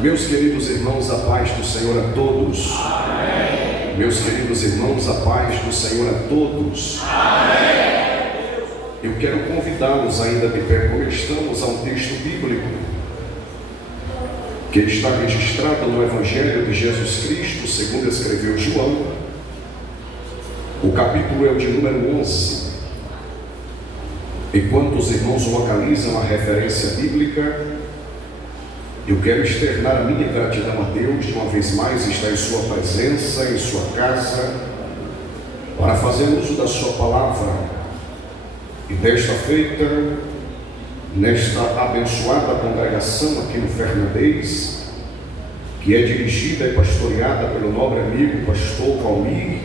Meus queridos irmãos, a paz do Senhor a todos. Amém. Meus queridos irmãos, a paz do Senhor a todos. Amém. Eu quero convidá-los ainda de pé, como estamos, a um texto bíblico que está registrado no Evangelho de Jesus Cristo, segundo escreveu João. O capítulo é o de número 11. Enquanto os irmãos localizam a referência bíblica, eu quero externar a minha gratidão a Deus de uma vez mais estar em sua presença, em sua casa, para fazer uso da sua palavra. E desta feita, nesta abençoada congregação aqui no Fernandes, que é dirigida e pastoreada pelo nobre amigo pastor Calmir,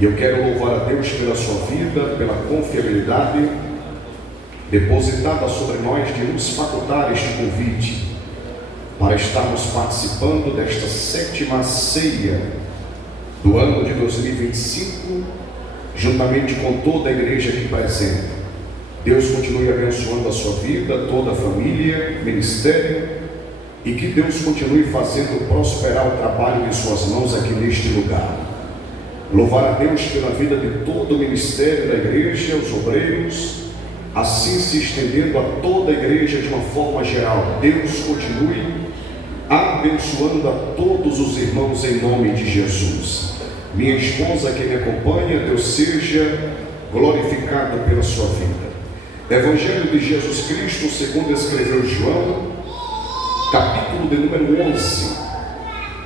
e eu quero louvar a Deus pela sua vida, pela confiabilidade depositada sobre nós de nos facultar este convite para estarmos participando desta 7ª ceia do ano de 2025, juntamente com toda a igreja aqui presente. Deus continue abençoando a sua vida, toda a família, ministério, e que Deus continue fazendo prosperar o trabalho de suas mãos aqui neste lugar. Louvar a Deus pela vida de todo o ministério da igreja, os obreiros, assim se estendendo a toda a igreja de uma forma geral. Deus continue abençoando a todos os irmãos em nome de Jesus. Minha esposa que me acompanha, Deus seja glorificado pela sua vida. Evangelho de Jesus Cristo, segundo escreveu João, capítulo de número 11.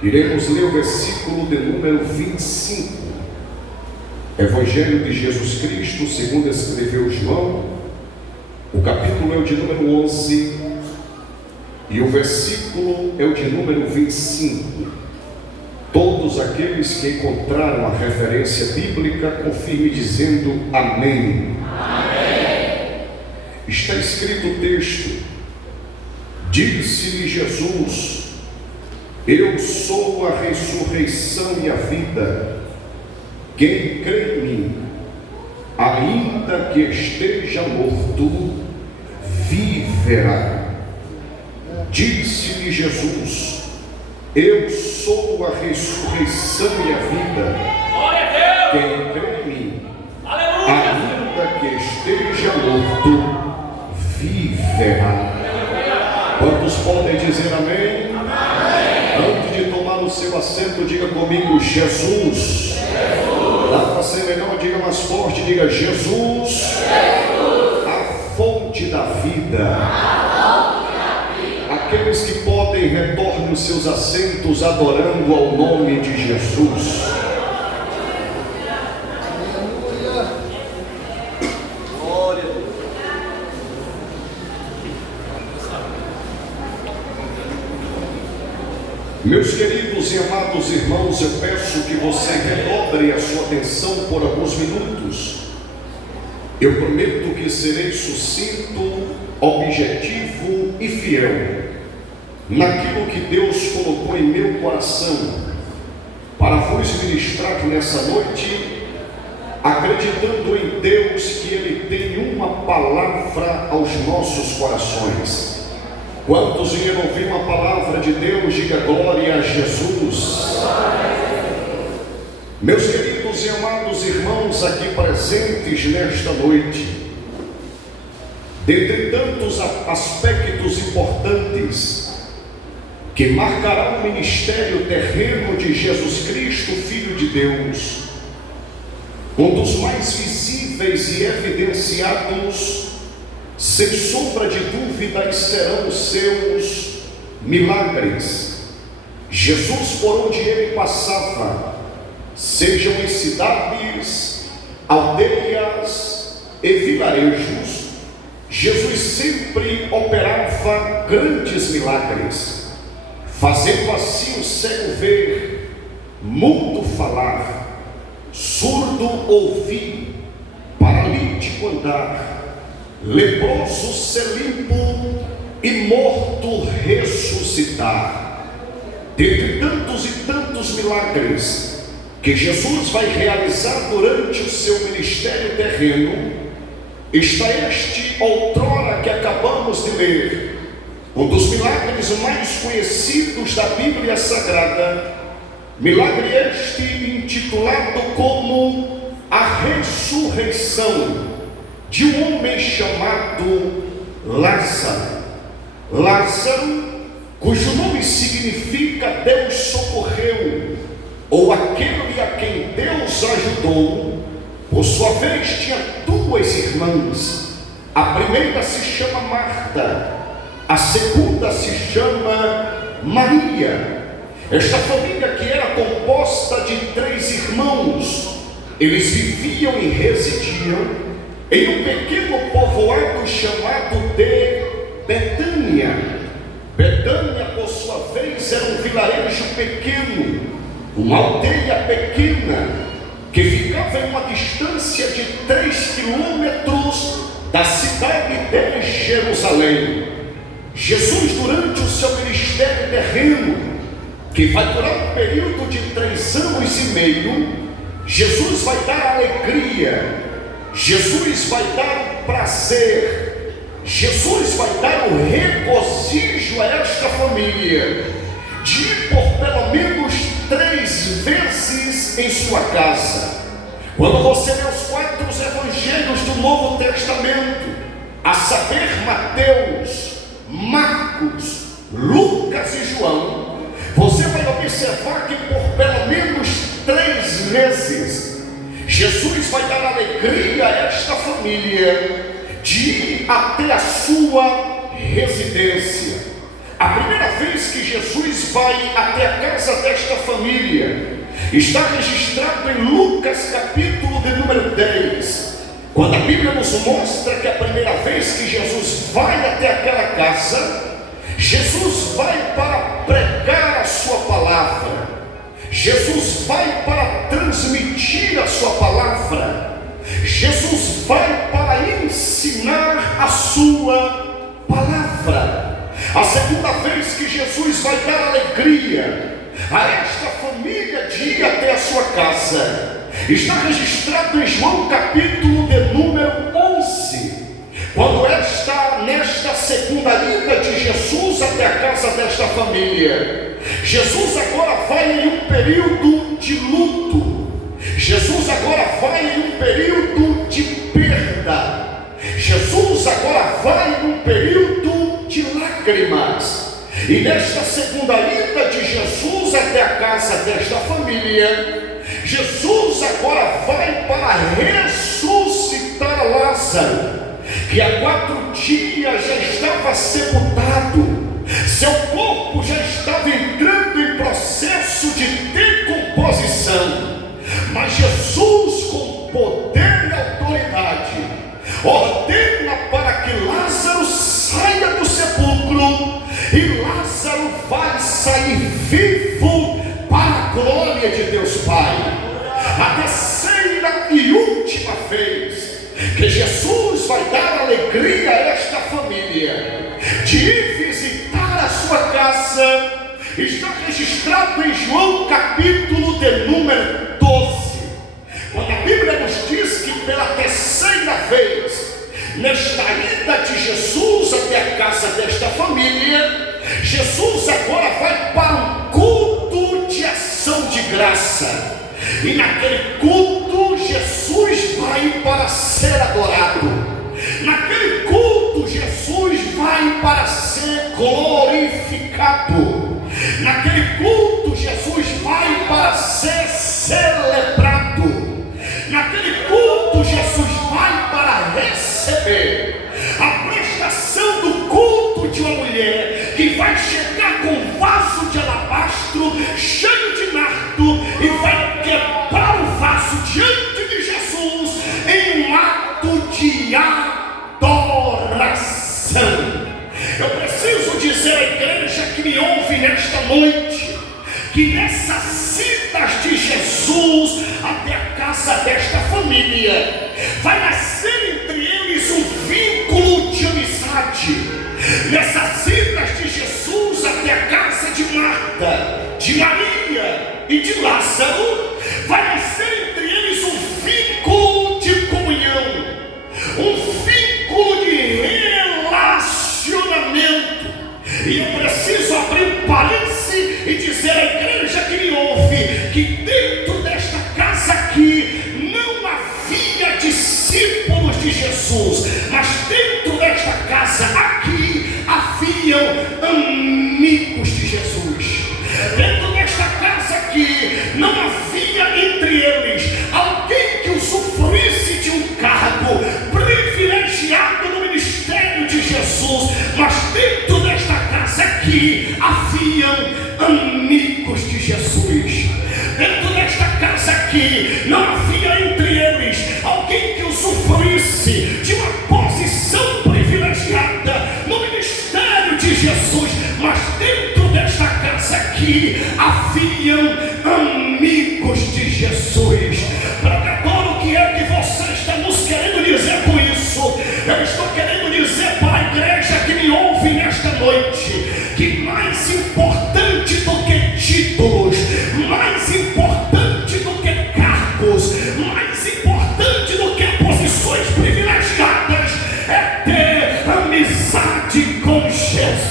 Iremos ler o versículo de número 25. Evangelho de Jesus Cristo, segundo escreveu João, o capítulo é o de número 11 e o versículo é o de número 25. Todos aqueles que encontraram a referência bíblica, confirme dizendo amém. Amém. Está escrito o texto: disse-lhe Jesus: eu sou a ressurreição e a vida. Quem crê em mim, ainda que esteja morto, viverá. Disse-lhe Jesus: eu sou a ressurreição e a vida. Quem crê em mim, ainda que esteja morto, viverá. Quantos podem dizer amém? Antes de tomar o seu assento, diga comigo: Jesus. Dá para ser melhor, diga mais forte, diga: Jesus, a fonte da vida. Aqueles que podem, retornem os seus assentos adorando ao nome de Jesus. Glória a Deus. Meus queridos e amados irmãos, eu peço que você redobre a sua atenção por alguns minutos. Eu prometo que serei sucinto, objetivo e fiel naquilo que Deus colocou em meu coração para vos ministrar nessa noite, acreditando em Deus que Ele tem uma palavra aos nossos corações. Quantos vieram ouvir uma palavra de Deus? Diga glória a Jesus. Meus queridos e amados irmãos aqui presentes nesta noite, dentre tantos aspectos importantes que marcará o ministério terreno de Jesus Cristo, Filho de Deus, um dos mais visíveis e evidenciados, sem sombra de dúvidas, serão os seus milagres. Jesus, por onde ele passava, sejam em cidades, aldeias e vilarejos, Jesus sempre operava grandes milagres, fazendo assim o cego ver, mudo falar, surdo ouvir, paralítico andar, leproso ser limpo e morto ressuscitar. Dentre tantos e tantos milagres que Jesus vai realizar durante o seu ministério terreno, está este outrora que acabamos de ler, Um dos milagres mais conhecidos da Bíblia Sagrada, milagre este intitulado como a ressurreição de um homem chamado Lázaro. Lázaro, cujo nome significa Deus socorreu, ou aquele a quem Deus ajudou, por sua vez tinha duas irmãs. A primeira se chama Marta, a segunda se chama Maria. Esta família, que era composta de 3 irmãos, eles viviam e residiam em um pequeno povoado chamado de Betânia. Betânia, por sua vez, era um vilarejo pequeno, uma aldeia pequena, que ficava em uma distância de 3 quilômetros da cidade de Jerusalém. Jesus, durante o seu ministério terreno, que vai durar um período de 3 anos e meio, Jesus vai dar alegria, Jesus vai dar prazer, Jesus vai dar o regozijo a esta família, de ir por pelo menos 3 vezes em sua casa. Quando você lê os 4 evangelhos do Novo Testamento, a saber, Mateus, Marcos, Lucas e João, você vai observar que por pelo menos 3 vezes Jesus vai dar alegria a esta família de ir até a sua residência. A primeira vez que Jesus vai até a casa desta família está registrado em Lucas capítulo de número 10, quando a Bíblia nos mostra que a primeira vez que Jesus vai até aquela casa, Jesus vai para pregar a sua palavra, Jesus vai para transmitir a sua palavra, Jesus vai para ensinar a sua palavra. A segunda vez que Jesus vai dar alegria a esta família de ir até a sua casa está registrado em João capítulo de número 11, quando nesta segunda ida de Jesus até a casa desta família. Jesus agora vai em um período de luto, Jesus agora vai em um período de perda, Jesus agora vai em um período de lágrimas. E nesta segunda ida de Jesus até a casa desta família, Jesus agora vai para ressuscitar Lázaro, que há 4 dias já estava sepultado, seu corpo já estava entrando em processo de decomposição, mas Jesus, com poder e autoridade, ordena para que Lázaro saia do sepulcro, e Lázaro vai sair vivo para a glória de Deus Pai. A terceira e última vez que Jesus vai dar alegria a esta família de ir visitar a sua casa está registrado em João capítulo de número 12, quando a Bíblia nos diz que pela terceira vez, nesta ida de Jesus até a casa desta família, Jesus agora vai para um culto de ação de graça. E naquele culto, Jesus vai para ser adorado. Naquele culto, Jesus vai para ser glorificado. Naquele culto, Jesus vai para ser celebrado. Naquele culto, Jesus vai para receber a prestação do culto de uma mulher que vai chegar com um vaso de alabastro cheio de nardo e vai quebrar o vaso diante de Jesus em um ato de adoração. Eu preciso dizer à igreja que me ouve nesta noite, que nessas idas de Jesus até a casa desta família, vai nascer entre eles um vínculo de amizade. Nessas idas de Jesus até a casa de Marta, de Maria e de Lázaro, vai nascer entre eles um vínculo de comunhão, um vínculo de relacionamento. E eu preciso abrir um parêntese e dizer à igreja que me ouve, que dentro desta casa aqui não havia discípulos de Jesus, mas dentro desta casa aqui haviam amigos de Jesus. Dentro desta casa aqui não havia entre eles alguém que usufruísse de um cargo privilegiado no ministério de Jesus, mas dentro desta casa aqui haviam amigos de Jesus. Dentro desta casa aqui não havia entre eles alguém que usufruísse de uma posição privilegiada no ministério de Jesus, mas dentro desta casa aqui haviam amigos de Jesus. Pregador, o que é que você está nos querendo dizer com isso? Eu estou querendo dizer para a igreja que me ouve nesta noite, que mais importante do que títulos, mais importante do que cargos, mais importante do que posições privilegiadas é ter amizade com Jesus.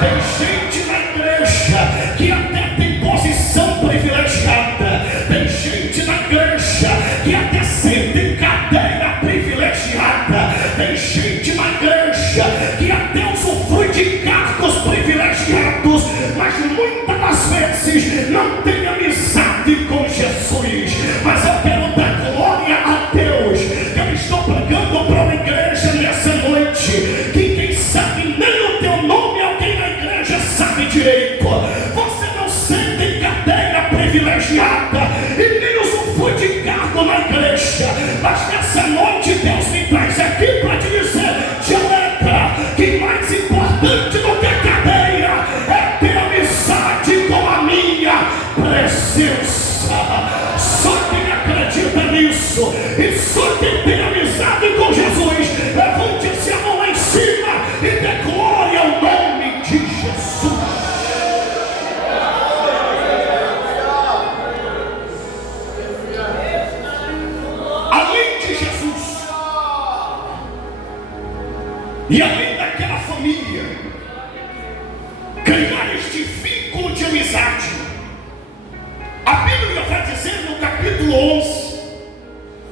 Tem gente na igreja que até tem posição privilegiada, tem gente na igreja que até senta em cadeira privilegiada, tem gente na igreja que até usufrui de cargos privilegiados, mas muitas das vezes não tem amizade com Jesus. Mas eu quero dar glória a Deus, que eu estou pregando para uma igreja nessa noite, que quem sabe nem o teu nome alguém na igreja sabe direito. Você não senta em cadeira privilegiada e nem usufrui de cargo na igreja, mas nessa noite Deus me traz aqui para te dizer: te alegra, que mais importante do que a cadeira é ter amizade com a minha presença. Só quem acredita nisso e só quem tem amizade com Jesus, levante-se a mão lá em cima e dê glória ao nome de Jesus. Além de Jesus e além daquela família, criar este vínculo de amizade, a Bíblia vai dizer no capítulo 11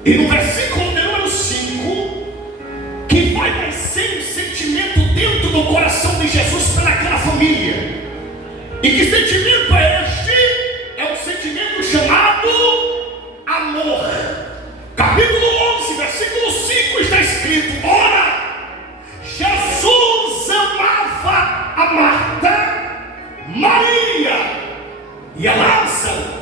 e no versículo de número 5 que vai nascer um sentimento dentro do coração de Jesus pelaquela família. E que sentimento é este? É um sentimento chamado amor. Capítulo 11, versículo 5 está escrito: ora, Jesus amava a Marta, Maria e a Lázaro.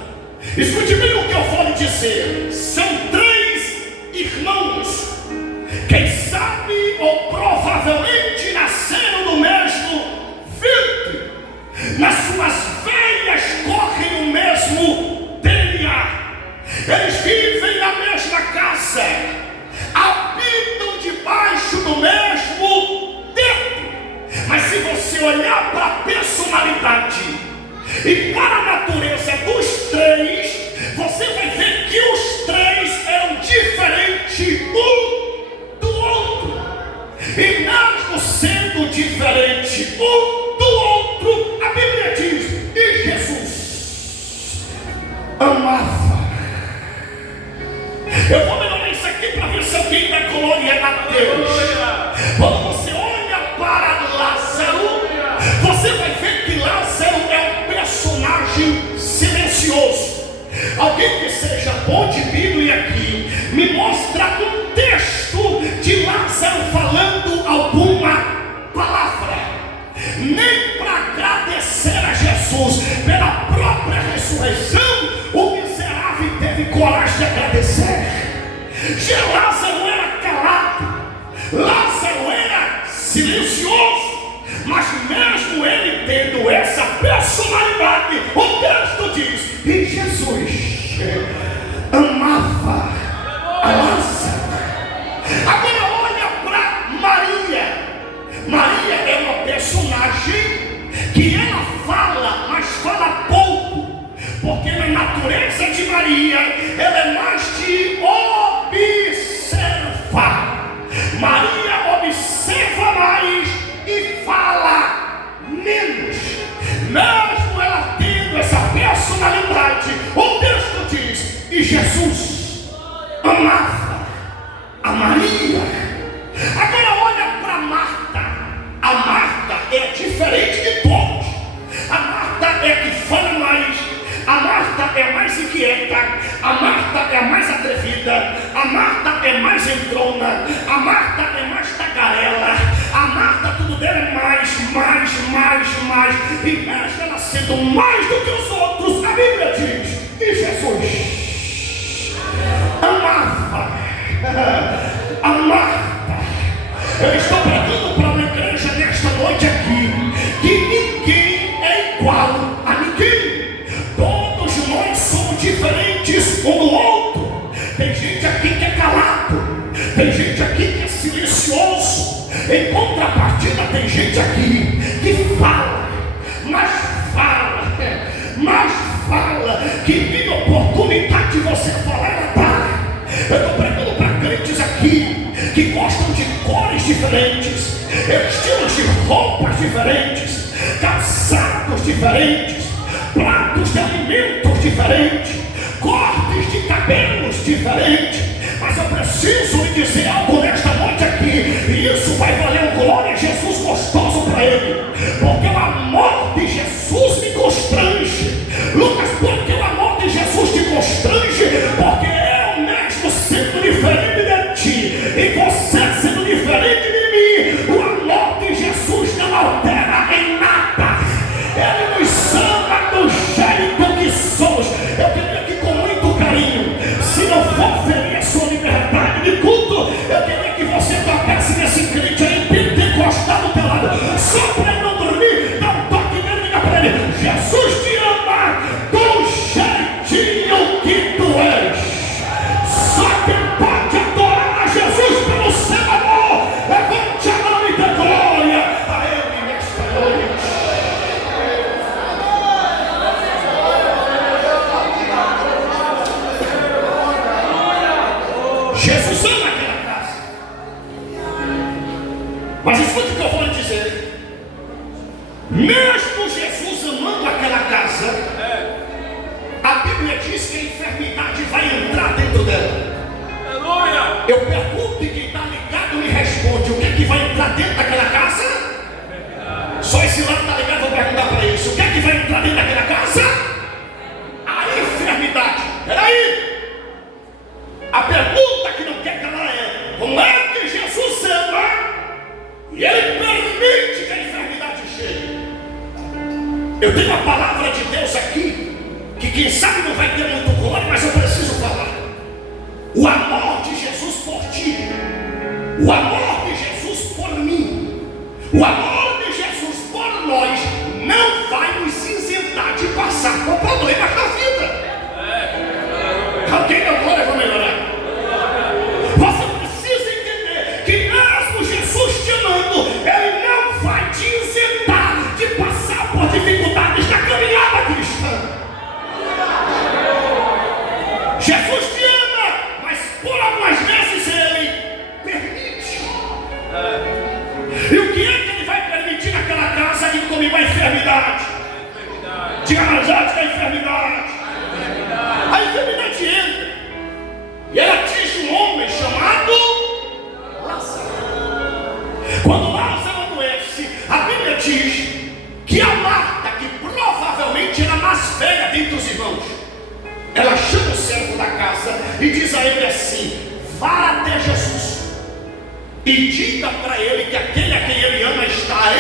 Escute bem o que eu vou lhe dizer. São três irmãos, quem sabe ou provavelmente nasceram do mesmo ventre, nas suas veias corre o mesmo DNA, eles vivem na mesma casa, habitam debaixo do mesmo teto. Mas se você olhar para a personalidade e para a natureza dos três, você vai ver que os três eram diferentes um do outro. E mesmo sendo diferente um do outro, a Bíblia diz: e Jesus amava. Eu vou melhorar isso aqui para ver se alguém dá glória a Deus. Quando você olha para Lázaro, você vai ver que Lázaro é um personagem silencioso. Alguém que seja bom de Bíblia aqui, me mostra um texto de Lázaro falando alguma palavra. Nem para agradecer a Jesus pela própria ressurreição, o miserável teve coragem de agradecer. Já Lázaro era calado, Lázaro era silencioso. Mas mesmo ele tendo essa personalidade, o texto diz: e Jesus amava a Lázaro. Agora olha para Maria. Maria é uma personagem que ela fala, mas fala pouco, porque na natureza de Maria ela é mais de observar. Maria observa mais e fala Maria. Agora olha para Marta. A Marta é diferente de todos. A Marta é a que fala mais. A Marta é mais inquieta. A Marta é mais atrevida. A Marta é mais entrona. A Marta é mais tagarela. A Marta, tudo dela é mais. E mesmo ela sendo mais do que os outros, a Bíblia diz, e Jesus amava a Marta. Eu estou pregando para uma igreja nesta noite aqui, que ninguém é igual a ninguém. Todos nós somos diferentes um do outro. Tem gente aqui que é calado, tem gente aqui que é silencioso. Em contrapartida, tem gente aqui que fala, que vive a oportunidade de você falar, ela dá. Eu estou pregando para crentes aqui que gostam de cores diferentes, estilos de roupas diferentes, calçados diferentes, pratos de alimentos diferentes, cortes de cabelos diferentes. Mas eu preciso lhe dizer algo nesta noite aqui, e isso vai valer um glória a Jesus gostoso para ele, porque o amor de Jesus me constrange. Lucas, porque o amor de Jesus te constrange, porque eu mesmo sendo diferente de ti, e você sendo diferente de mim, o amor de Jesus não altera em nada. Ele nos ama do jeito que somos. Eu queria que com muito carinho, se não for ferir a sua liberdade de culto, eu queria que você tocasse nesse crente aí pentecostal do teu lado, só para ele não dormir. Dá um toque nele, liga para ele: Jesus te ama do jeitinho que tu és. Só quem pode adorar a Jesus pelo seu amor, levante a mão e dê glória a ele nesta noite. Jesus ama aquela casa. Mas escute o que eu vou lhe dizer. Mesmo Jesus amando aquela casa, a Bíblia diz que a enfermidade vai entrar dentro dela. Eu pergunto e quem está ligado me responde: o que é que vai entrar dentro daquela casa? Só esse lado está ligado, vou perguntar para isso. O que é que vai entrar dentro daquela casa? A enfermidade. Peraí. A pergunta que não quer calar é: como é que Jesus ama e ele permite que a enfermidade chegue? Eu tenho a palavra de Deus aqui, que quem sabe não vai ter muito glória, mas eu preciso falar. O amor de Jesus por ti, o amor de Jesus por mim, o amor de Jesus por nós não vai nos isentar de passar por problemas da vida. Alguém deu glória para melhorar? Você precisa entender que mesmo Jesus te amando, ele não vai te isentar de passar por dificuldades na caminhada cristã. Jesus te ama, mas por algumas vezes ele permite. E o que é que ele vai permitir naquela casa indo comigo? A enfermidade. Diga mais alto que a enfermidade. A enfermidade entra e ela atinge um homem chamado Lázaro. Quando Lázaro adoece, a Bíblia diz que a Marta, que provavelmente era mais velha dentre os irmãos, ela chama o servo da casa e diz a ele assim: vá até Jesus e diga para ele que aquele a quem ele ama está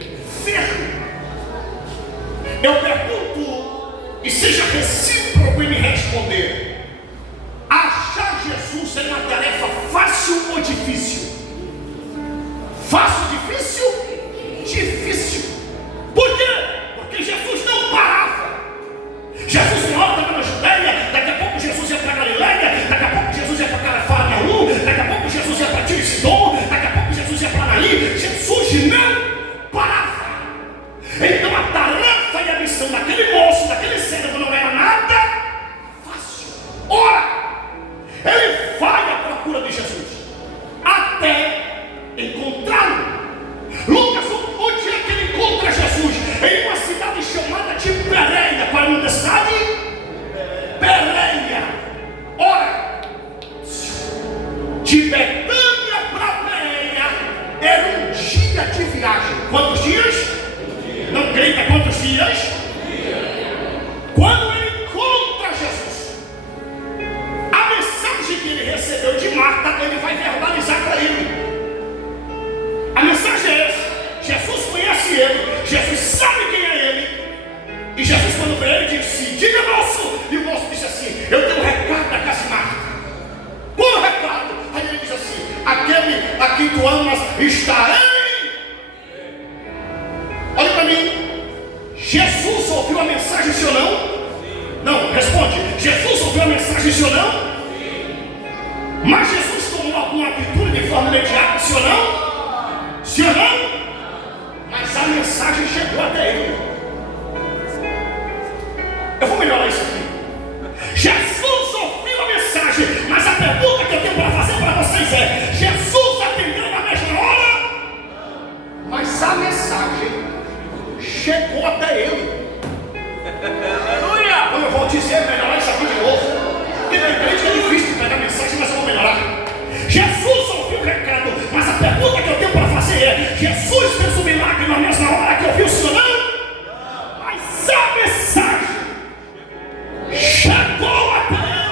enfermo. Eu pergunto, e seja recíproco em me responder: achar Jesus é uma tarefa fácil ou difícil? Fácil, difícil? Difícil. Por quê? Porque Jesus não parava. Jesus uma hora estava na Judéia, daqui a pouco Jesus ia para Galileia, daqui a pouco Jesus ia para Cafarnaum, daqui a pouco Jesus ia para Tiro e Sidom, daqui a pouco Jesus ia para Naim. Jesus não parava. Então a tarefa e a missão daquele moço, daquele servo, não era nada fácil. De Betânia para Pérea era um dia de viagem. Quantos dias? Não grita quantos dias? Quando ele encontra Jesus, a mensagem que ele recebeu de Marta, ele vai verbalizar para ele. A mensagem é essa: Jesus conhece ele, Jesus sabe quem é ele. E Jesus, quando vê ele, disse: diga, moço. E o moço disse assim: eu tenho um recado da casa de Marta. Qual o recado? Aí ele diz assim: aquele a quem tu amas está em. Olha para mim. Jesus ouviu a mensagem, sim ou não? Não, responde. Jesus ouviu a mensagem, sim ou não? Mas Jesus tomou alguma atitude de forma imediata, sim ou não? Sim ou não? Mas a mensagem chegou até ele. Eu vou melhorar isso aqui. Jesus ouviu a mensagem, mas a pergunta que eu tenho para fazer para vocês é: Jesus atendeu na mesma hora? Mas a mensagem chegou até ele. Aleluia! Então eu vou dizer, melhorar isso aqui de novo. Porque tem crente que é difícil de pegar a mensagem, mas eu vou melhorar. Jesus ouviu o recado, mas a pergunta que eu tenho para fazer é: Jesus fez o milagre na mesma hora que ouviu o senhor, não? Mas a mensagem chegou até ele.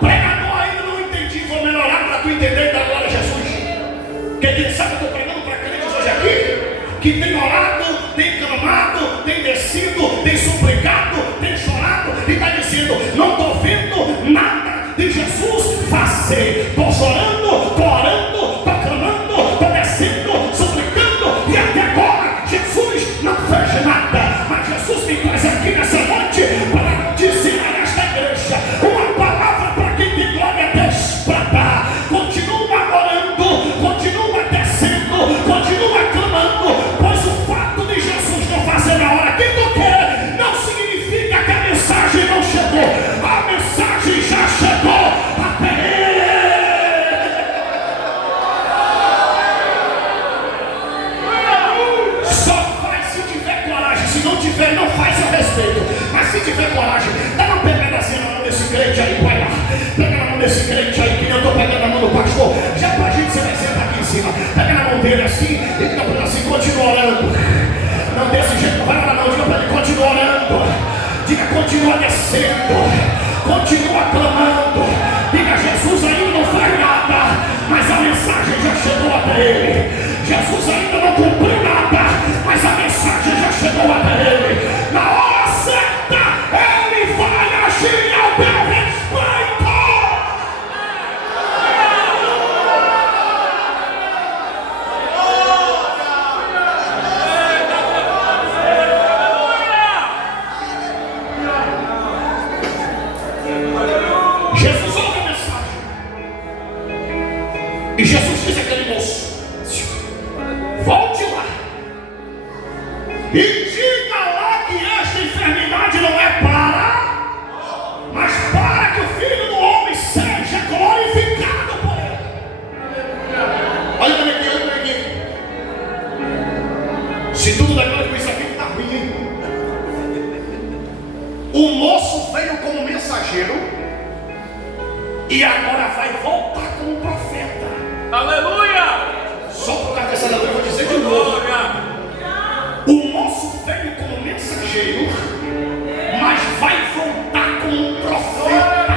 Pregador, ainda não entendi, vou melhorar para tu entender da glória a Jesus. Porque quem sabe eu estou pregando para crentes hoje aqui que tem orado, tem clamado, tem descido, tem suplicado, tem chorado e está dizendo: não estou vendo nada de Jesus fazer. Estou chorando, estou orando, estou clamando, estou descendo, suplicando, e até agora Jesus não fez nada. Mas Jesus me traz aqui nessa noite para dizer a esta igreja uma palavra para quem tem glória a Deus para dar. Continua orando, continua descendo, continua clamando, pois o fato de Jesus não fazer na hora que tu quer não significa que a mensagem não chegou. A mensagem já chegou até ele. Só faz se tiver coragem. Se não tiver, não faz a respeito. Mas se tiver coragem, dá uma pegadazinha na mão desse crente aí, vai lá. Pega na mão desse crente aí, que eu estou pegando na mão do pastor. Já pra gente se sentar aqui em cima. Pega na mão dele assim e fica por assim, continua orando. Não desse jeito, não vai lá não. Diga para ele: continua orando. Diga: continua descendo. Continua clamando. Diga: Jesus ainda não faz nada, mas a mensagem já chegou até ele. Jesus ainda não cumpriu nada, mas a mensagem já chegou até ele. Na hora certa, ele vai agir ao teu respeito. Jesus ouve a mensagem. E Jesus diz àquele moço: volte lá e diga lá que esta enfermidade não é para, mas para que o Filho do Homem seja glorificado por ele. Olha para aqui, olha para aqui. Se tudo der glória com isso aqui, está ruim, hein? O moço veio como mensageiro e agora vai voltar como profeta. Aleluia! Só por causa dessa letra eu vou dizer de novo. O moço veio como mensageiro, mas vai voltar como um profeta.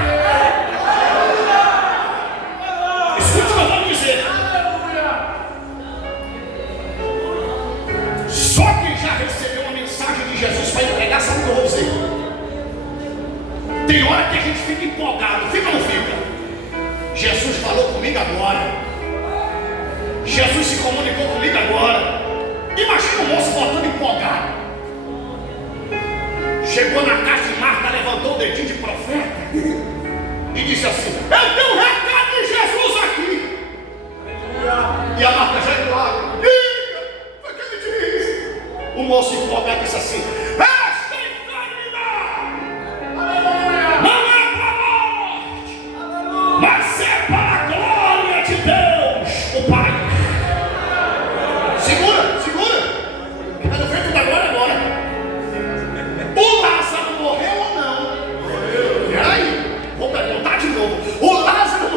Escute o que eu vou dizer. Só quem já recebeu uma mensagem de Jesus para entregar sabe o que eu vou dizer. Tem hora que a gente fica empolgado, fica ou não fica? Jesus falou comigo agora. Jesus se comunicou comigo agora. Imagina o moço voltando empolgado. Chegou na casa de Marta, levantou o dedinho de profeta e disse assim: eu tenho um recado de Jesus aqui. E a Marta já entrou lá. Diga, foi o que ele disse. O moço empolgado disse assim: esta enfermidade não é para nós, mas é para a glória de Deus, o Pai. Segura, segura. Está no vento da glória agora. O Lázaro morreu ou não? Morreu. E aí? Vou perguntar de novo. O Lázaro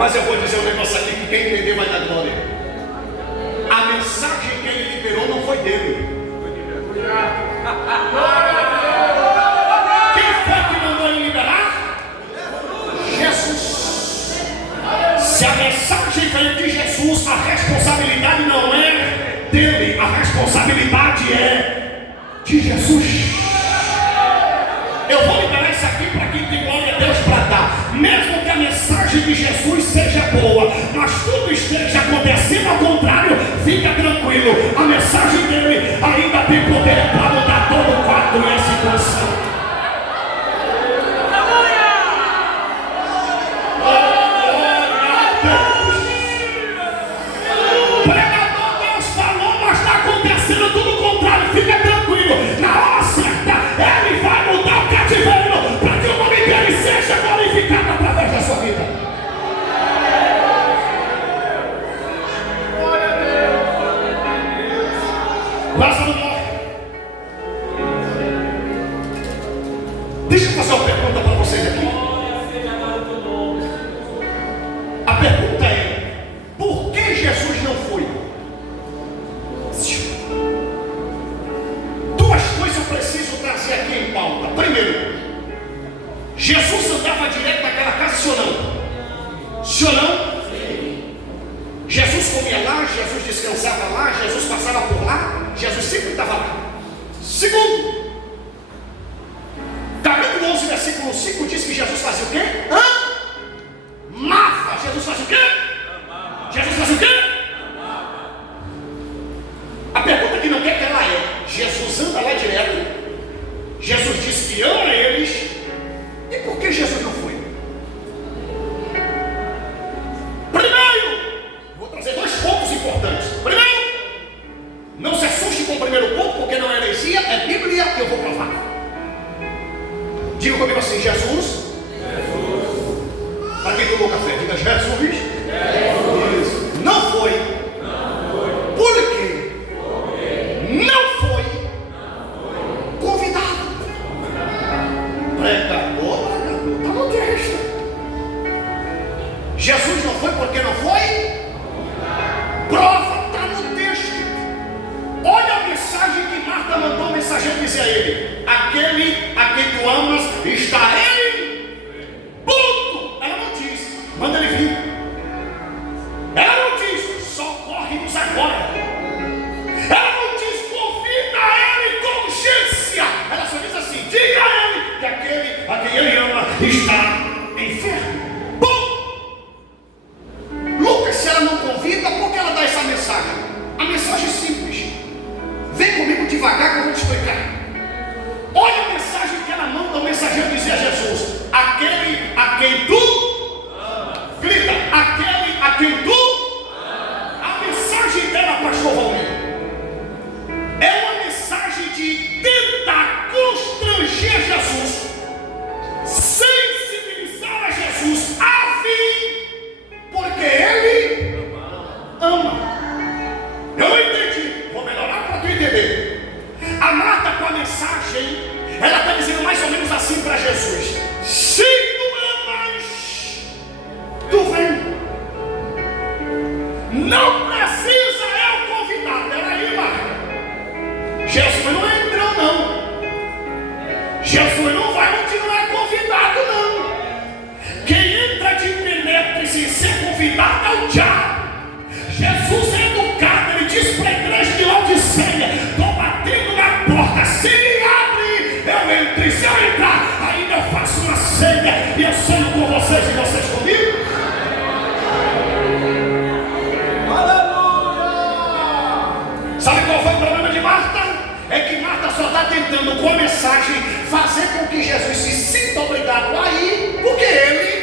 Mas eu vou dizer um negócio aqui que quem entender vai dar glória. A mensagem que ele liberou não foi dele. Quem foi que mandou ele liberar? Jesus. Se a mensagem veio de Jesus, a responsabilidade não é dele, a responsabilidade é de Jesus. Eu vou liberar isso aqui para quem tem glória a Deus para dar. Mesmo que a mensagem de Jesus seja boa, mas tudo esteja acontecendo ao contrário, fica tranquilo. A mensagem dele ainda tem poder para mudar todo o quadro e a situação. Lázaro morre. Deixa eu fazer uma pergunta para vocês aqui. A pergunta é: por que Jesus não foi? Duas coisas eu preciso trazer aqui em pauta. Primeiro, Jesus andava direto daquela casa, sim ou não? Sim ou não? Jesus comia lá, Jesus descansava lá, Jesus passava por lá, Jesus sempre estava lá. Segundo, capítulo 11, versículo 5 diz que Jesus fazia o quê? Amava. Jesus fazia o quê? Jesus fazia o quê? A pergunta que não quer calar é: Jesus anda lá direto, Jesus disse que ama eles, e por que Jesus não foi? Importantes. Primeiro, não se assuste com o primeiro ponto, porque não é heresia, é Bíblia que eu vou provar. Diga comigo assim: Jesus. Para quem tomou café, diga Jesus. Isso. Não foi. Por quê? Não foi convidado. Pregador, está no texto. Jesus não foi porque não foi. Prova, está no texto. Olha a mensagem que Marta mandou o mensageiro dizer a ele: aquele a quem tu amas está em ponto. Ela não diz, manda ele vir. Ela não diz, socorre-nos agora. Ela não diz, convida ele com urgência. Ela só diz assim: diga a ele que aquele a quem ele ama está enfermo. Lucas, se ela não convida, por que ela dá essa mensagem? A mensagem é simples. Vem comigo devagar que eu vou te explicar. Olha a mensagem que ela manda o mensageiro dizer a Jesus: aquele a quem tu grita, aquele a quem tu. A mensagem dela, pastor Valmir, é uma mensagem de tentar constranger Jesus, sensibilizar a Jesus a fim, porque ele ama. Eu não entendi, vou melhorar para tu entender. A Marta, com a mensagem, ela está dizendo mais ou menos assim para Jesus: se tu amas, tu vem. Não precisa eu convidar. Peraí, Marta. Jesus não entrou, não. Jesus não vai onde não é convidado, não. Quem entra de penetra sem ser convidado é o diabo. Jesus é educado, ele diz para a igreja de Laodiceia: estou batendo na porta, se me abre, eu entro, e se eu entrar, ainda eu faço uma ceia, e eu ceio com vocês e vocês comigo. Aleluia! Sabe qual foi o problema de Marta? É que Marta só está tentando, com a mensagem, fazer com que Jesus se sinta obrigado a ir, porque ele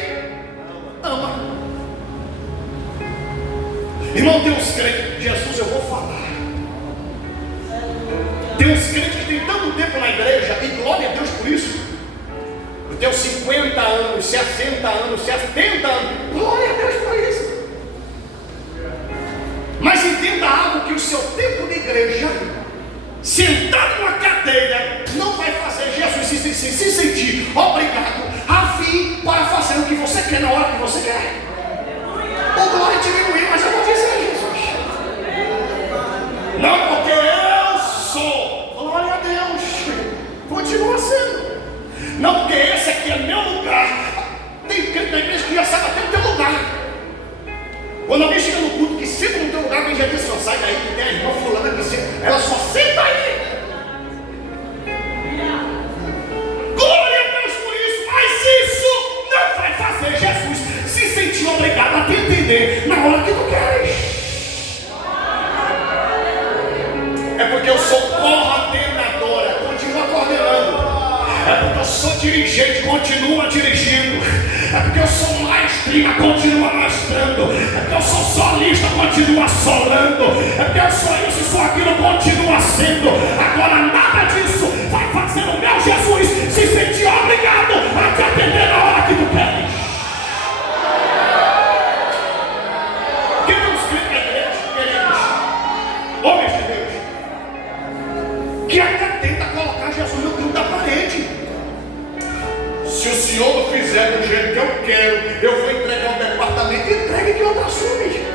ama. Irmão, tem uns crentes, Jesus, eu vou falar. Tem uns crentes que tem tanto tempo na igreja, e glória a Deus por isso. Eu tenho 50 anos, 60 anos, 70 anos, glória a Deus por isso. Mas entenda algo: que o seu tempo de igreja, sentado numa cadeira, não vai fazer Jesus se sentir obrigado a vir para fazer o que você quer na hora que você quer. aqui é meu lugar. Tem crente na igreja que já sabe até o teu lugar. Quando alguém chega no culto que senta no teu lugar, alguém já disse, ó, sai daí que tem a irmã fulana que senta. Ela só senta aí. Glória a Deus por isso. Mas isso não vai fazer Jesus se sentir obrigado a te entender na hora que tu queres. É porque eu sou coordenadora, continua coordenando. É porque eu sou dirigente, continua dirigindo. É porque eu sou maestrina, continua maestrando. É porque eu sou solista, continua solando. É porque eu sou isso e sou aquilo, continua sendo. Agora nada disso vai fazer o meu Jesus se sentir obrigado a te atender na hora que tu queres. Que nos crentes na igreja, queridos, homens de Deus, que até tenta colocar Jesus no canto da parede. Se o senhor não fizer do jeito que eu quero, eu vou entregar o departamento e entregue que outro assume.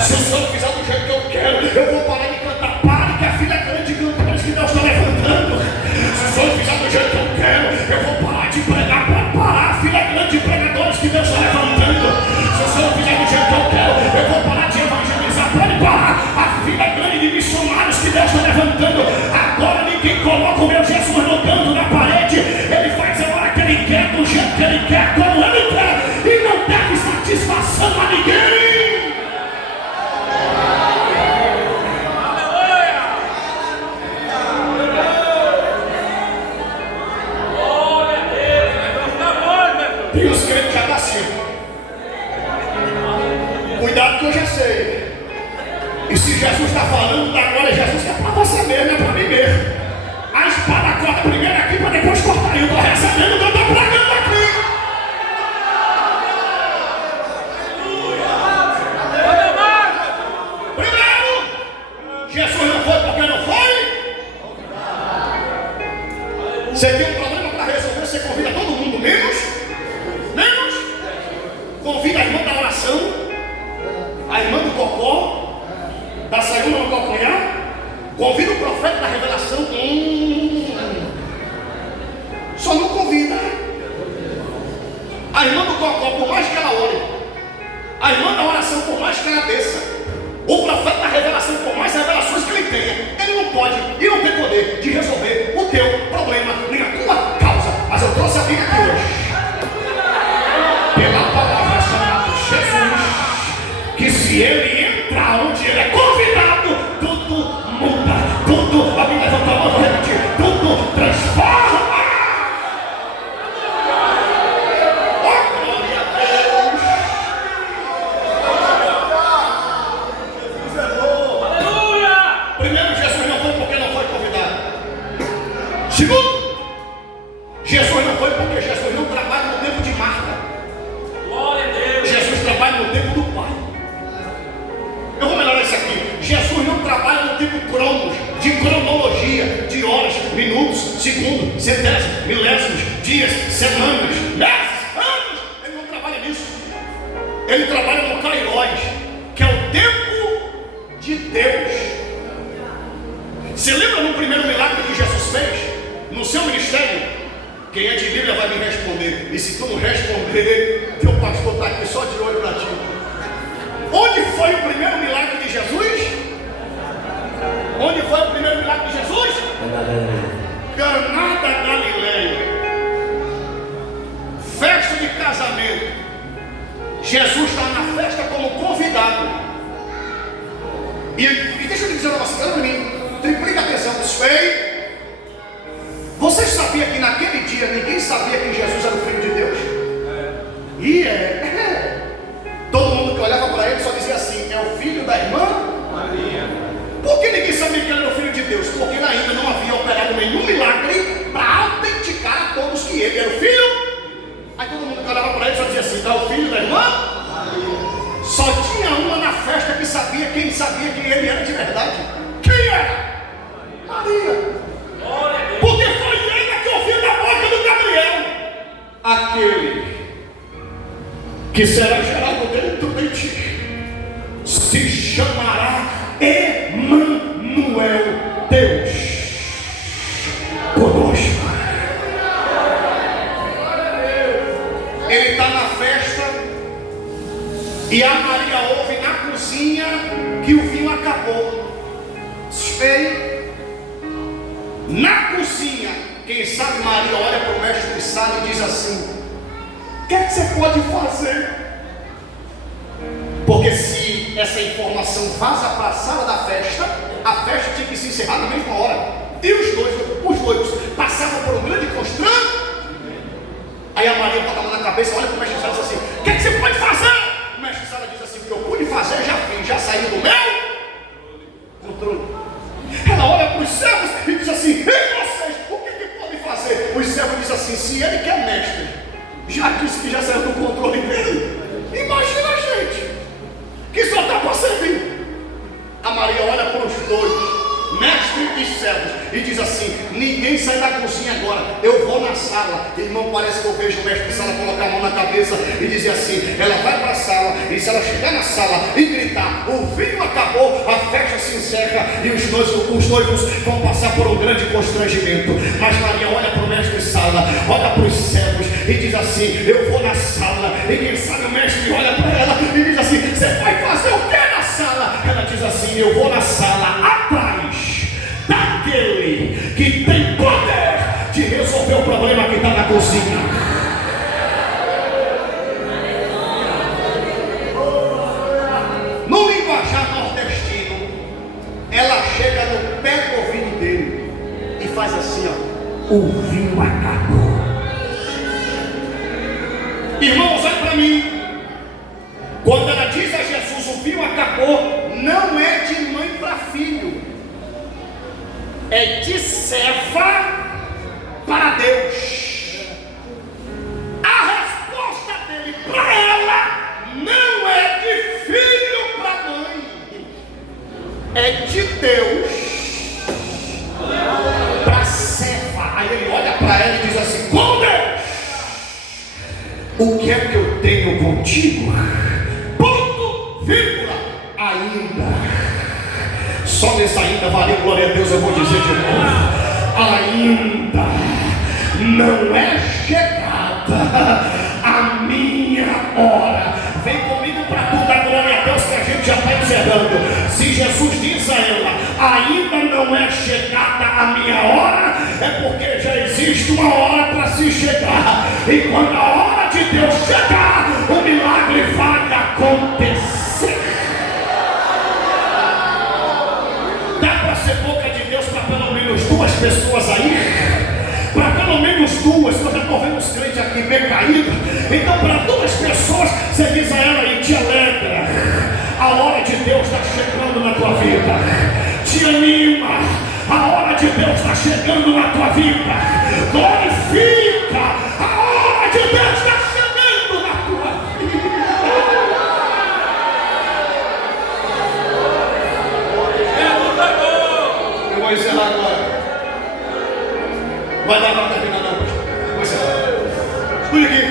Se o senhor não fizer do jeito que eu quero, eu vou parar de cantar. Pare que a filha é grande cantores que Deus está levantando. Se o senhor não fizer do jeito que eu quero, eu vou parar de pregar. Pode parar, a filha é grande de pregadores que Deus está levantando. Se o senhor não fizer do jeito que eu quero, eu vou parar de evangelizar. Pode parar, a filha é grande de missionários que Deus está levantando. Agora ninguém coloca o meu Jesus no canto da parede. Ele faz a hora que ele quer, do jeito que ele quer, como ele quer, e não deve satisfação a ninguém. E os crentes já nasceram. Cuidado que eu já sei. E se Jesus está falando da glória, Jesus quer para você mesmo, é para mim mesmo. A espada corta primeiro aqui para depois cortar. Eu estou recebendo, eu estou pregando aqui. Primeiro, Jesus não foi porque não foi. Você tem um problema para resolver, você convida todo mundo, menos. Convida a irmã da oração, a irmã do cocó, da saiúma no calcanhar. Convida o profeta da revelação. Só não convida a irmã do cocó, por mais que ela ore, a irmã da oração, por mais que ela desça, o profeta da revelação, por mais revelações que ele tenha, ele não pode e não tem poder de resolver o teu problema, nem a tua causa. Mas eu trouxe a Bíblia aqui hoje, pela palavra chamada Jesus, que se ele entrar onde ele é convidado, tudo muda, tudo, a Bíblia levanta a mão, vou repetir, tudo transforma. Oh, glória a Deus. Aleluia! Primeiro, Jesus não foi porque não foi convidado. Segundo, Jesus não foi porque Jesus não trabalha no tempo de Marta. Glória a Deus! Jesus trabalha no tempo do Pai. Eu vou melhorar isso aqui. Jesus não trabalha no tempo cronos, de cronologia, de horas, minutos, segundos, centésimos, milésimos, dias, semanas, meses, anos. Ele não trabalha nisso. Ele trabalha no Kairos, que é o tempo de Deus. Você lembra no primeiro milagre que Jesus fez no seu ministério? Quem é de Bíblia vai me responder. E se tu não responder, teu pastor está aqui só de olho para ti. Onde foi o primeiro milagre de Jesus? Onde foi o primeiro milagre de Jesus? Caná da Galileia. Festa de casamento. Jesus está na festa como convidado. E deixa eu te dizer um negócio, olha para mim, triplica a atenção, feio. Vocês sabiam que naquele dia ninguém sabia que Jesus era o Filho de Deus? Todo mundo que olhava para ele só dizia assim: é o filho da irmã Maria. Por que ninguém sabia que ele era o Filho de Deus? Porque ainda não havia operado nenhum milagre para autenticar a todos que ele era o filho. Aí todo mundo que olhava para ele só dizia assim: é o filho da irmã Maria. Só tinha uma na festa que sabia quem ele era de verdade. Quem era? Maria. Porque foi ela que ouviu da boca do Gabriel: aquele que será gerado dentro de ti se chamará Emanuel, Deus conosco. E a Maria ouve na cozinha que o vinho acabou. Ei, na cozinha, quem sabe Maria olha para o mestre de sala e diz assim: o que é que você pode fazer? Porque se essa informação vaza para a sala da festa, a festa tinha que se encerrar na mesma hora. E os noivos passavam por um grande constrangimento. Aí a Maria bota a mão na cabeça, olha para o mestre de sala e diz assim: o que é que você pode fazer? O mestre de sala diz assim: o que eu pude fazer, já fiz, já saiu do meu controle. Ela olha para os servos e diz assim: ei vocês, o que podem fazer? Os servos dizem assim: se ele que é mestre já disse que já saiu do controle dele, imagina a gente que só está para servir. A Maria olha para os dois, mestre e servos, e diz assim: ninguém sai da cozinha agora, eu vou na sala. Irmão, parece que eu vejo o mestre de sala colocar a mão na cabeça e dizer assim: ela vai para a sala, e se ela chegar na sala e gritar: o vinho acabou, a festa se encerra e os noivos vão passar por um grande constrangimento. Mas Maria olha para o mestre de sala, olha para os servos e diz assim: eu vou na sala. E quem sabe o mestre olha para ela e diz assim: você vai fazer o que na sala? Ela diz assim: eu vou na sala atrás daquele que tem poder de resolver o problema que está na cozinha. No linguajar nordestino, ela chega no pé do ouvido dele e faz assim: ó, o vinho acabou. Irmãos, olha para mim. Quando ela diz a Jesus: o vinho acabou, não é de mãe para filho, é de serva para Deus. A resposta dele para ela não é de filho para mãe, é de Deus para serva. Aí ele olha para ela e diz assim: como Deus, o que é que eu tenho contigo? Ponto, vírgula, ainda. Só nesse ainda, valeu, glória a Deus, eu vou dizer de novo: ainda não é chegada a minha hora. Vem comigo para tu dar glória a Deus, que a gente já está encerrando. Se Jesus diz a ela: ainda não é chegada a minha hora, é porque já existe uma hora para se chegar. E quando a hora de Deus chegar, o milagre vai acontecer. Ser boca de Deus para pelo menos duas pessoas aí, para pelo menos duas, que eu já estou vendo os crentes aqui bem caídos. Então, para duas pessoas, você diz a ela e te alegra: a hora de Deus está chegando na tua vida. Te anima: a hora de Deus está chegando na tua vida. Glorifica: a hora de Deus está chegando na tua vida. Vou encerrar agora. Vai dar para terminar não, pastor. Vou encerrar. Escute aqui.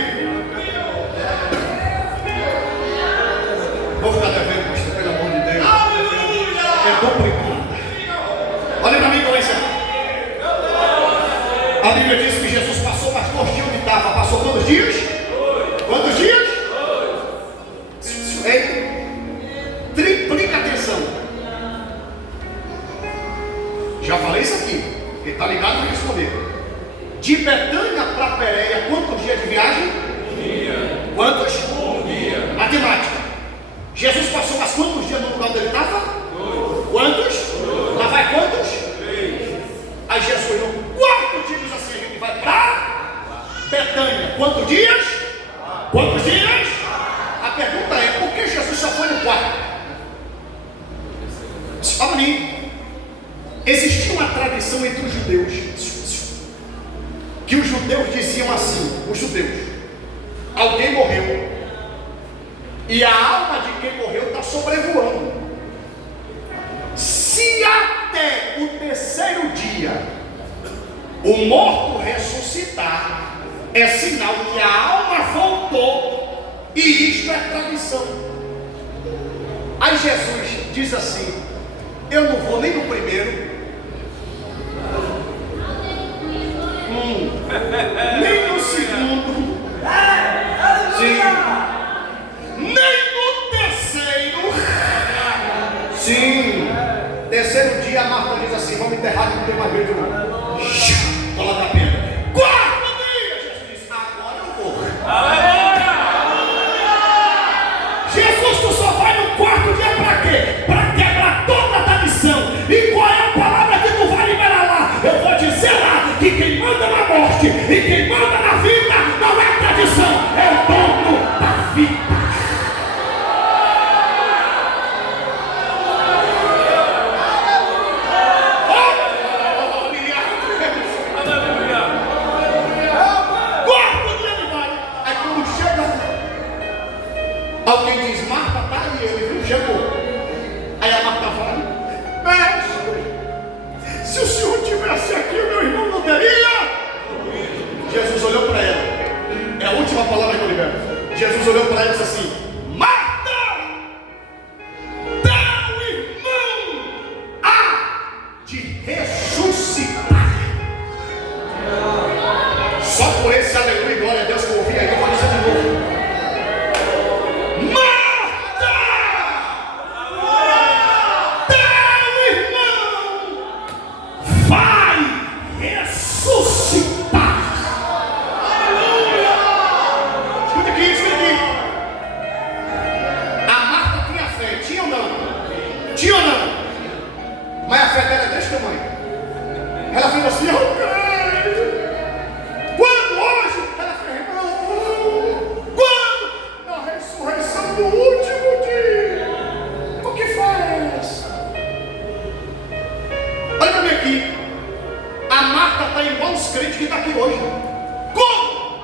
Vou ficar devendo, pastor, pelo amor de Deus. Aleluia! É complicado. Olha para mim que eu vou encerrar. A Bíblia diz que Jesus passou mais 2 dias onde estava. Passou quantos dias? 2. Quantos dias? 2. Ei, triplica a atenção. Já falei isso aqui, quem está ligado vai responder. De Betânia para Pérea, quantos dias de viagem? 1 dia. Quantos? 1 dia. Matemática. Jesus passou mais quantos dias no lugar onde ele estava? 2. Quantos? 2. Lá vai quantos? 3. Aí Jesus no 4º dia diz assim: a gente vai para Betânia. Quantos dias? 4. Quantos dias? A pergunta é: por que Jesus só foi no 4? Fala para mim. Existia uma tradição entre os judeus, que os judeus diziam assim: os judeus, alguém morreu e a alma de quem morreu está sobrevoando. Se até o 3º dia o morto ressuscitar, é sinal que a alma voltou, e isto é tradição. Aí Jesus diz assim: eu não vou nem no primeiro, nem no segundo, sim, nem no E quem manda na vida não é tradição, é o dono da vida. Alguém diz, Marta, tá aí, ele viu, chegou. Aí a Marta fala, mestre, se o senhor tivesse aqui, o meu irmão não teria. Jesus olhou para ela, é a última palavra que eu libero. Jesus olhou para ela e disse assim, Marta, teu irmão há de ressuscitar. Só por esse aleluia e glória a Deus que eu ouvi aí, eu vou dizer de novo. Tinha ou não? Mas a fé dela é desse tamanho. Ela fez assim, eu creio. Quando hoje? Ela fez, não. Quando? Na ressurreição do último dia. O que faz? Olha para mim aqui. A Marta está igual os crentes que estão aqui hoje. Como?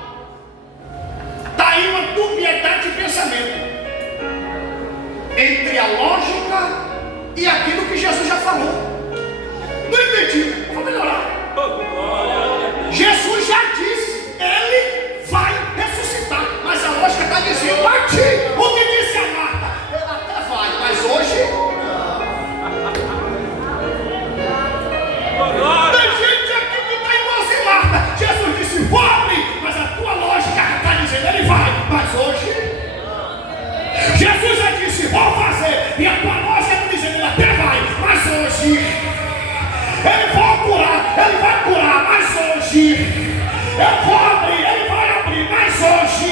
Está aí uma dubiedade de pensamento entre a lógica e aquilo que Jesus já falou. Não entendi, vou melhorar. Jesus já disse, ele vai ressuscitar, mas a lógica está dizendo a ti. O que disse a Marta? Ela até vai, mas hoje tem gente aqui que está igualzinho Marta. Jesus disse, vou abrir, mas a tua lógica está dizendo, ele vai, mas hoje Jesus já disse, vou fazer, e a tua lógica está dizendo, ele até vai, mas hoje ele vai curar, mas hoje eu vou abrir, ele vai abrir, mas hoje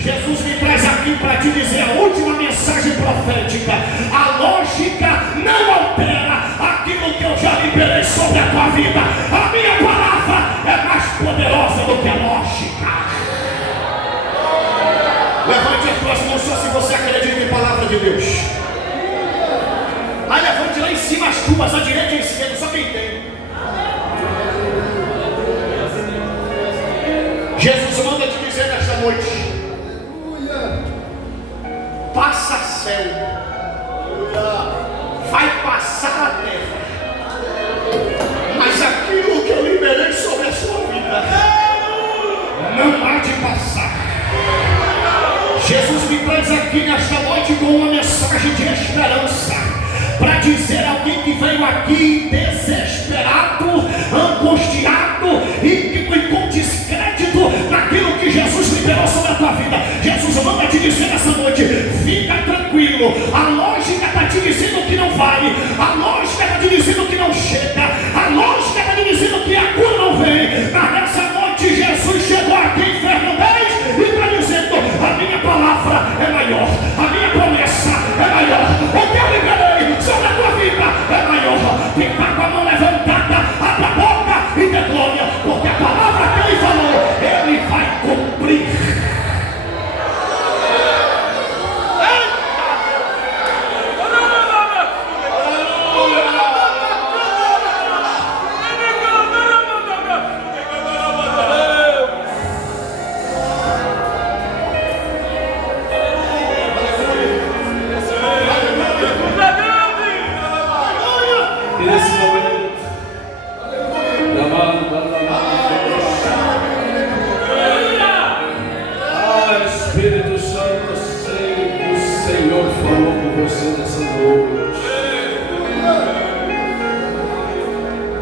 Jesus me traz aqui para te dizer a última mensagem profética. A lógica não altera aquilo que eu já liberei sobre a tua vida. A minha palavra é mais poderosa do que a lógica. Levante as tuas mãos só se você acredita em palavra de Deus. Aí levante lá em cima as tuas, a direita e a esquerda, só quem tem. Jesus manda te dizer nesta noite: passa céu, vai passar a terra, mas aquilo que eu liberei sobre a sua vida não há de passar. Jesus me traz aqui nesta noite com uma mensagem de esperança, para dizer a alguém que veio aqui desesperado, angustiado e com descrédito naquilo que Jesus liberou sobre a tua vida. Jesus manda te dizer nessa noite: fica tranquilo. A lógica está te dizendo que não vai, a lógica está te dizendo que não chega, a lógica está te dizendo que a cura não vem, mas nessa noite Jesus chegou aqui em Fernandes e está dizendo: a minha palavra é maior, a minha promessa é maior, o que eu liberei sobre a tua vida é maior. Quem está com a mão levantada, abra a boca e dê glória, porque a palavra que ele falou, ele vai cumprir.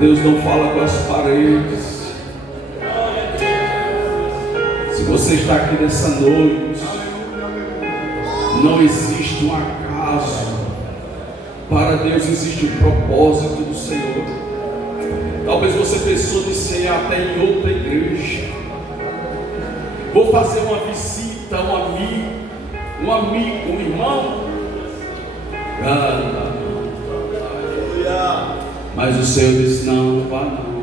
Deus não fala com as paredes. Se você está aqui nessa noite, não existe um acaso. Para Deus existe um propósito do Senhor. Talvez você pensou de ser até em outra igreja. Vou fazer uma visita a um amigo, um irmão. Mas o Senhor disse: não, não vá não.